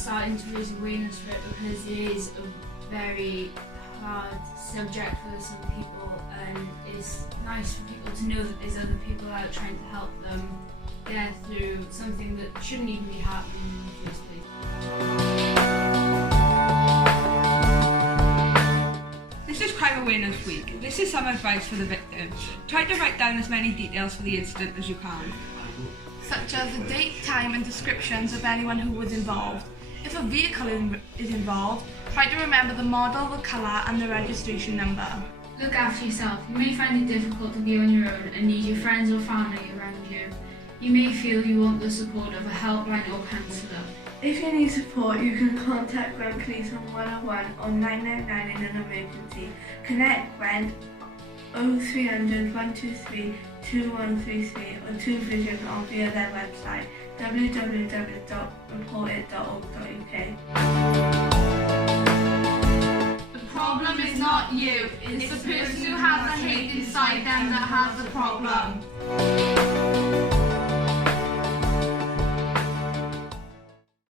starting to raise awareness for it because it is a very hard subject for some people, and it's nice for people to know that there's other people out trying to help them get through something that shouldn't even be happening in the first place. This is Crime Awareness Week. This is some advice for the victim. Try to write down as many details for the incident as you can, such as the date, time and descriptions of anyone who was involved. If a vehicle is involved, try to remember the model, the colour and the registration number. Look after yourself. You may find it difficult to be on your own and need your friends or family around you. You may feel you want the support of a helpline or counsellor. If you need support, you can contact Gwent Police on 101 or 999 in an emergency. Connect Gwent 0300 123 2133 or 2Vision or via their website www.reportit.org.uk. The problem is not you, it's the person who has the hate inside them that has the problem.